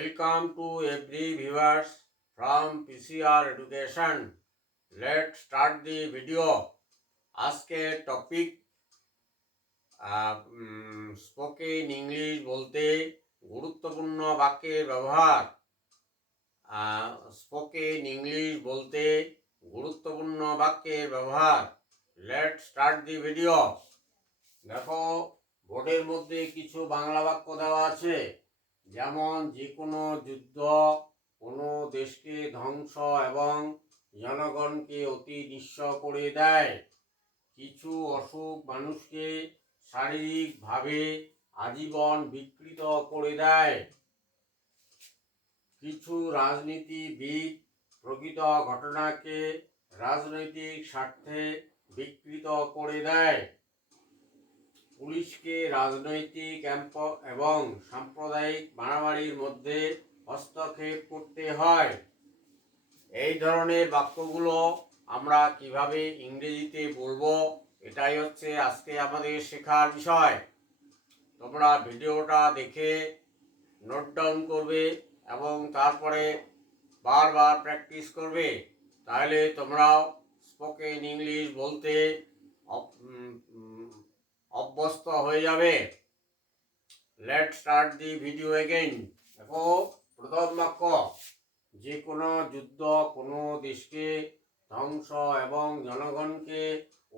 Welcome to every viewers from PCR Education. Let's start the video. আজকে topic spoken English বলতে গুরুত্বপূর্ণ বাক্যের ব্যবহার। স্পোকেন ইংলিশ বলতে গুরুত্বপূর্ণ বাক্যের ব্যবহার। Let's start the video. দেখো, বোর্ডের মধ্যে কিছু বাংলা বাক্য দেওয়া আছে, যেমন যে কোনো যুদ্ধ কোনো দেশকে ধ্বংস এবং জনগণকে অতি নিঃস্ব করে দেয়। কিছু অসুখ মানুষকে শারীরিকভাবে আজীবন বিকৃত করে দেয়। কিছু রাজনীতিবিদ প্রকৃত ঘটনাকে রাজনৈতিক স্বার্থে বিকৃত করে দেয়। পুলিশকে রাজনৈতিক এবং সাম্প্রদায়িক মারামারির মধ্যে হস্তক্ষেপ করতে হয়। এই ধরনের বাক্যগুলো আমরা কিভাবে ইংরেজিতে বলবো, এটাই হচ্ছে আজকে আমাদের শেখার বিষয়। তোমরা ভিডিওটা দেখে নোট ডাউন করবে এবং তারপরে বারবার প্র্যাকটিস করবে, তাহলে তোমরাও স্পোকেন ইংলিশ বলতে অভ্যস্ত হয়ে যাবে। Let's start the video again. দেখো, প্রথম বাক্য, যে কোনো যুদ্ধ কোনো দেশকে ধ্বংস এবং জনগণকে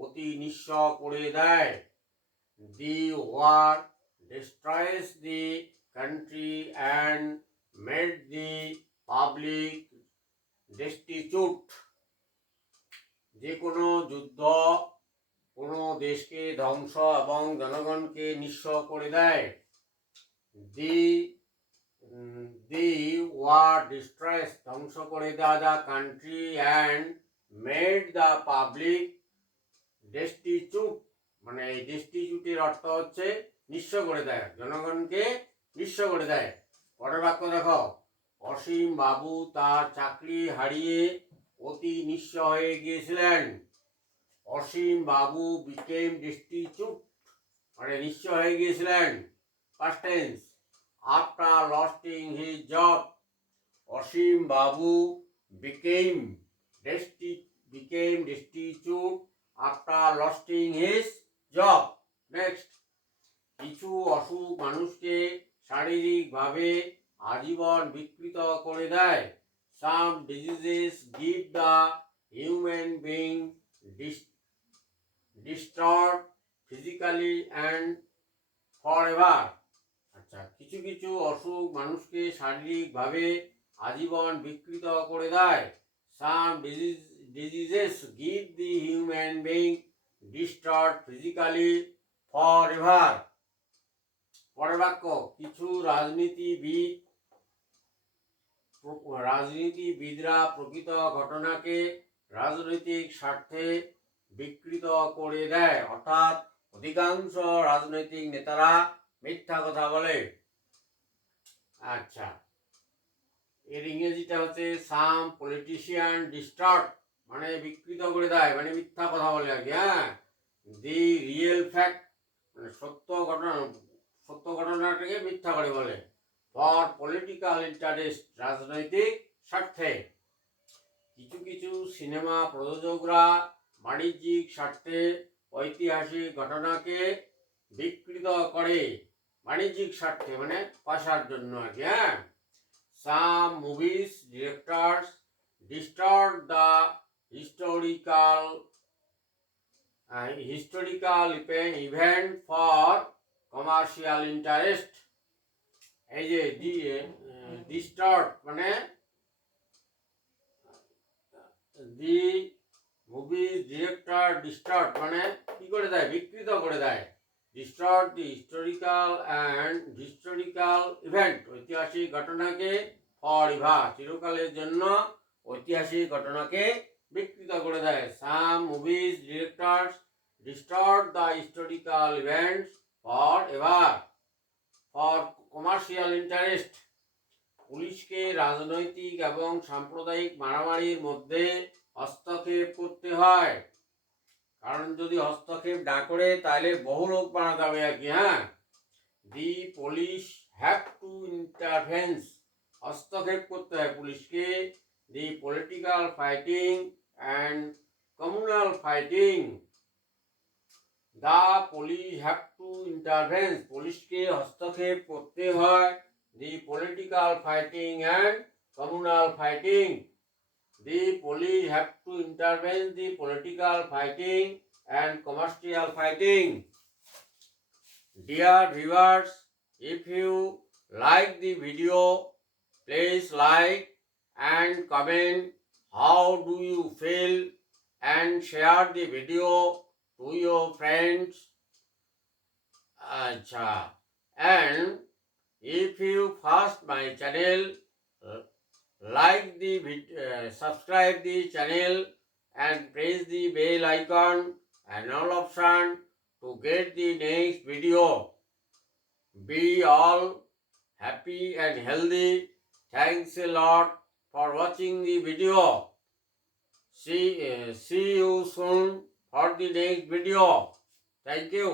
অতি নিঃস্ব করে দেয়। দি war destroys the country and made the public destitute. যে কোনো যুদ্ধ কোনো দেশকে ধ্বংস এবং জনগণকে নিঃস্ব করে দেয়। দি ওয়ার ডিস্ট্রয়েস ধ্বংস করে দেওয়া the country and made the public destitute, মানে এই ডেস্টিটিউটের অর্থ হচ্ছে নিঃস্ব করে দেয়, জনগণকে নিঃস্ব করে দেয়। পরের বাক্য দেখো, অসীম বাবু তার চাকরি হারিয়ে অতি নিঃস্ব হয়ে গিয়েছিলেন। অসীম বাবু বিকেম ডেস্টিটিউট, মানে নিঃস্ব হয়ে গিয়েছিলেন। Past tense, after losting his job. Asim babu became destitute after losing his job. Next, কিছু অসুখ মানুষকে শারীরিকভাবে আজীবন বিকৃত করে দেয়। Some diseases give the human being disturbed physically and forever. আচ্ছা, কিছু কিছু অসুখ মানুষকে শারীরিকভাবে আজীবন বিকৃত করে দেয়। Some diseases give the human being disturbed physically forever. পরের বাক্য, কিছু রাজনীতিবিদরা প্রকৃত ঘটনাকে রাজনৈতিক স্বার্থে বিকৃত করে দেয়, অর্থাৎ অধিকাংশ রাজনৈতিক নেতারা মিথ্যা কথা বলে। আচ্ছা, এর ইংরেজিটা হচ্ছে সাম পলিটিশিয়ান ডিস্টর্ট, মানে বিকৃত করে দেয়, মানে মিথ্যা কথা বলে আর কি। হ্যাঁ, দি রিয়েল ফ্যাক্ট, মানে সত্য ঘটনাটাকে মিথ্যা করে বলে। ফর পলিটিক্যাল ইন্টারেস্ট, রাজনৈতিক স্বার্থে। কিছু কিছু সিনেমা প্রযোজকরা বাণিজ্যিক স্বার্থে ঐতিহাসিক ঘটনাকে বিকৃত করে, বাণিজ্যিক স্বার্থে মানে পয়সার জন্য আর কি। হ্যাঁ, some movies directors distort the historical event for commercial interest. এই যে distort মানে দি মুভিজ ডিরেক্টর ডিস্টর্ট মানে কি করে দেয়, বিকৃত করে দেয়। distort the historical event, ঐতিহাসিক ঘটনাকে forever, চিরকালের জন্য ঐতিহাসিক ঘটনাকে বিকৃত করে দেয়। Some movies directors distort the historical events forever for commercial interest. পুলিশকে রাজনৈতিক এবং সাম্প্রদায়িক মারামারির মধ্যে হস্তক্ষেপ করতে হয়, কারণ যদি হস্তক্ষেপ না করে তাহলে বহু লোক মারা যাবে আর কি। হ্যাঁ, দি পুলিশ হ্যাভ টু ইন্টারভেন্স হস্তক্ষেপ করতে হয় পুলিশকে। দি political fighting and communal fighting, the police have to intervene, পুলিশকে হস্তক্ষেপ করতে হয়। দি political fighting and communal fighting, the police have to intervene the political fighting and commercial fighting. Dear viewers, if you like the video, please like and comment how do you feel and share the video to your friends. And if you first my channel, like the subscribe the channel and press the bell icon and all option to get the next video. Be all happy and healthy. Thanks a lot for watching the video. See you soon for the next video. Thank you.